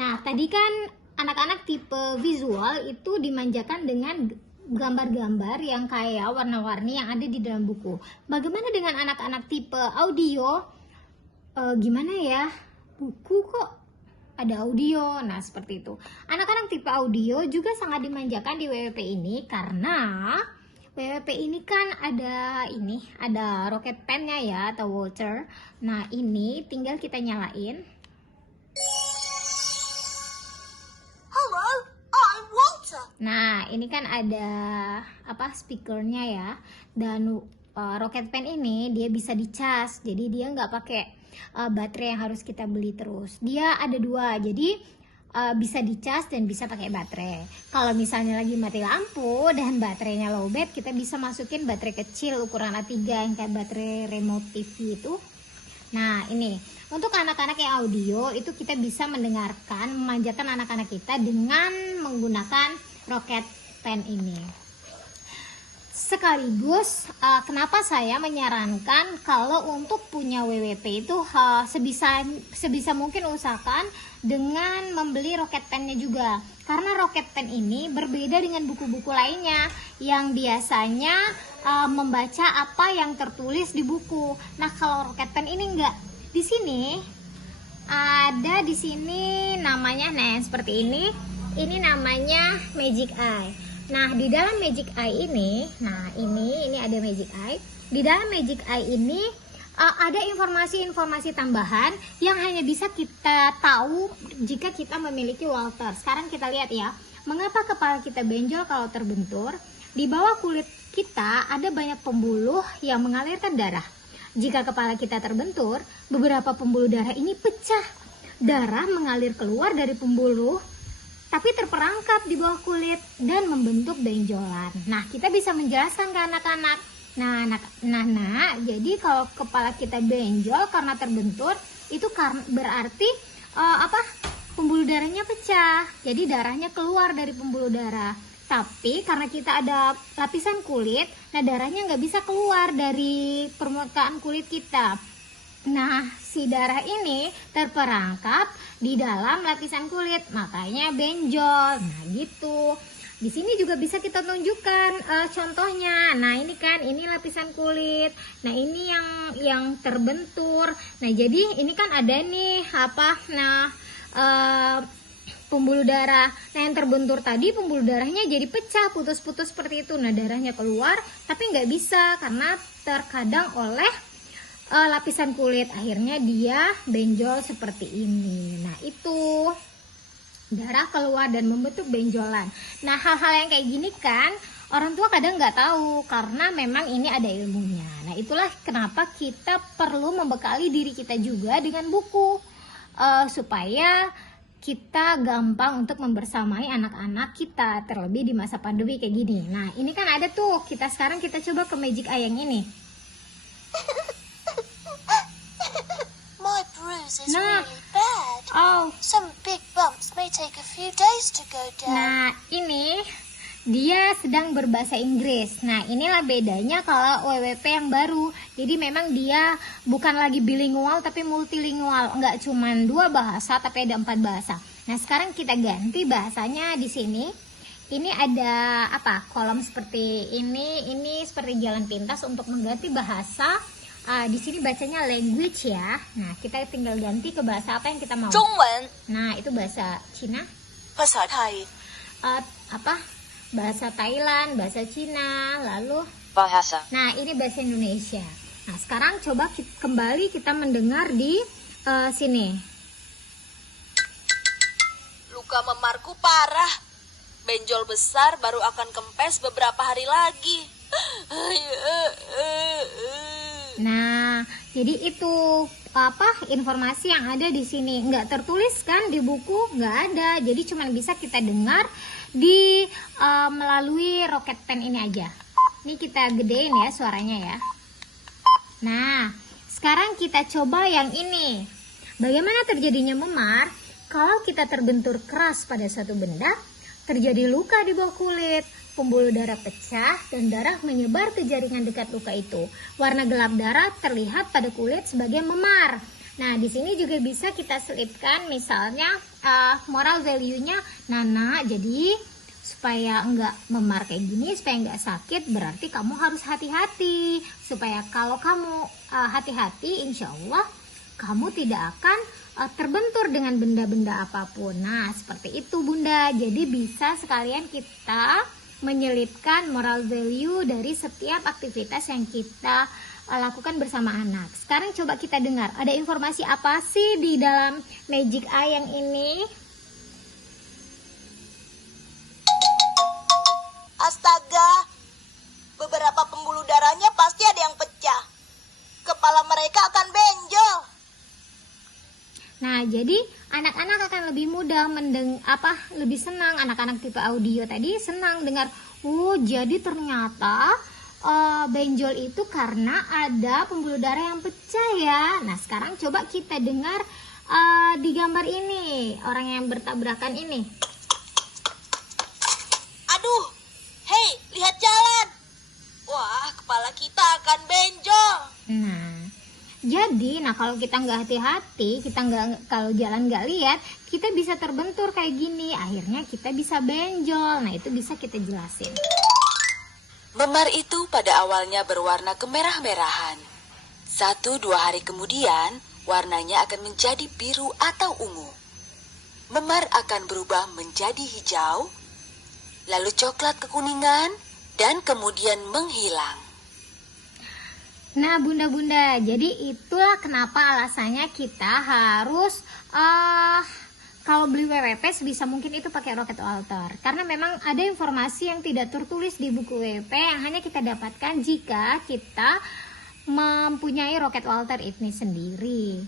Nah, tadi kan anak-anak tipe visual itu dimanjakan dengan gambar-gambar yang kayak warna-warni yang ada di dalam buku. Bagaimana dengan anak-anak tipe audio? Gimana ya? Buku kok ada audio. Nah, seperti itu. Anak-anak tipe audio juga sangat dimanjakan di WWP ini karena WWP ini kan ada rocket pen-nya ya, atau Walter. Nah, ini tinggal kita nyalain. Hello, I'm Walter. Nah, ini kan ada speakernya ya, dan rocket pen ini dia bisa dicas, jadi dia nggak pakai baterai yang harus kita beli terus. Dia ada dua, jadi bisa dicas dan bisa pakai baterai. Kalau misalnya lagi mati lampu dan baterainya lowbat, kita bisa masukin baterai kecil ukuran A3 yang kayak baterai remote TV itu. Nah, ini untuk anak-anak yang audio itu kita bisa mendengarkan, memanjakan anak-anak kita dengan menggunakan rocket pen ini. Sekaligus kenapa saya menyarankan kalau untuk punya WWP itu sebisa mungkin usahakan dengan membeli rocket pennya juga, karena rocket pen ini berbeda dengan buku-buku lainnya yang biasanya membaca apa yang tertulis di buku. Nah, kalau rocket pen ini enggak. Di sini ada namanya seperti ini. Ini namanya Magic Eye. Nah, di dalam Magic Eye ini, ini ada Magic Eye. Di dalam Magic Eye ini ada informasi-informasi tambahan yang hanya bisa kita tahu jika kita memiliki Walter. Sekarang kita lihat ya, mengapa kepala kita benjol kalau terbentur? Di bawah kulit kita ada banyak pembuluh yang mengalirkan darah. Jika kepala kita terbentur, beberapa pembuluh darah ini pecah. Darah mengalir keluar dari pembuluh tapi terperangkap di bawah kulit dan membentuk benjolan. Nah, kita bisa menjelaskan ke anak-anak. Nah, jadi kalau kepala kita benjol karena terbentur, itu berarti pembuluh darahnya pecah. Jadi darahnya keluar dari pembuluh darah. Tapi karena kita ada lapisan kulit, nah darahnya nggak bisa keluar dari permukaan kulit kita. Nah, si darah ini terperangkap di dalam lapisan kulit, makanya benjol. Nah, gitu. Di sini juga bisa kita tunjukkan contohnya. Nah, ini lapisan kulit. Nah, ini yang terbentur. Nah, jadi ini kan ada nih pembuluh darah. Nah, yang terbentur tadi pembuluh darahnya jadi pecah, putus-putus seperti itu. Nah, darahnya keluar, tapi nggak bisa karena terkadang oleh lapisan kulit, akhirnya dia benjol seperti ini. Nah, itu darah keluar dan membentuk benjolan. Nah, hal-hal yang kayak gini kan orang tua kadang nggak tahu karena memang ini ada ilmunya. Nah, itulah kenapa kita perlu membekali diri kita juga dengan buku supaya kita gampang untuk membersamai anak-anak kita, terlebih di masa pandemi kayak gini. Nah, ini kan ada tuh, sekarang kita coba ke Magic Eye yang ini. Is really bad. Some big bumps may take a few days to go down. Nah, ini dia sedang berbahasa Inggris. Nah, inilah bedanya kalau WWP yang baru. Jadi memang dia bukan lagi bilingual tapi multilingual. Enggak cuma 2 bahasa tapi ada 4 bahasa. Nah, sekarang kita ganti bahasanya di sini. Ini ada kolom seperti ini seperti jalan pintas untuk mengganti bahasa. Di sini bacanya language ya. Nah, kita tinggal ganti ke bahasa apa yang kita mau. Zhongwen. Nah, itu bahasa Cina. Bahasa Thai. Bahasa Thailand, bahasa Cina, lalu bahasa. Nah, ini bahasa Indonesia. Nah, sekarang coba kembali kita mendengar di sini. Luka memarku parah. Benjol besar baru akan kempes beberapa hari lagi. Nah, jadi itu informasi yang ada di sini. Nggak tertulis kan di buku, nggak ada. Jadi cuma bisa kita dengar di melalui rocket pen ini aja. Ini kita gedein ya suaranya ya. Nah, sekarang kita coba yang ini. Bagaimana terjadinya memar kalau kita terbentur keras pada suatu benda, terjadi luka di bawah kulit, pembuluh darah pecah dan darah menyebar ke jaringan dekat luka itu. Warna gelap darah terlihat pada kulit sebagai memar. Nah, di sini juga bisa kita selipkan misalnya moral value-nya Nana. Jadi supaya enggak memar kayak gini, supaya enggak sakit, berarti kamu harus hati-hati. Supaya kalau kamu hati-hati, insya Allah kamu tidak akan terbentur dengan benda-benda apapun. Nah, seperti itu Bunda. Jadi bisa sekalian kita menyelipkan moral value dari setiap aktivitas yang kita lakukan bersama anak. Sekarang coba kita dengar, ada informasi apa sih di dalam Magic Eye yang ini? Astaga, beberapa pembuluh darahnya pasti ada yang pecah. Kepala mereka akan benjol. Nah, jadi anak-anak akan lebih mudah lebih senang. Anak-anak tipe audio tadi senang dengar, oh jadi ternyata benjol itu karena ada pembuluh darah yang pecah ya. Nah, sekarang coba kita dengar di gambar ini, orang yang bertabrakan ini. Aduh, hei, lihat jalan. Wah, kepala kita akan benjol. Nah, kalau kita nggak hati-hati, kalau jalan nggak lihat, kita bisa terbentur kayak gini. Akhirnya kita bisa benjol. Nah, itu bisa kita jelasin. Memar itu pada awalnya berwarna kemerah-merahan. 1-2 hari kemudian, warnanya akan menjadi biru atau ungu. Memar akan berubah menjadi hijau, lalu coklat kekuningan, dan kemudian menghilang. Nah, Bunda-bunda, jadi itulah kenapa alasannya kita harus kalau beli WWP sebisa mungkin itu pakai rocket altar. Karena memang ada informasi yang tidak tertulis di buku WWP yang hanya kita dapatkan jika kita mempunyai rocket altar ini sendiri.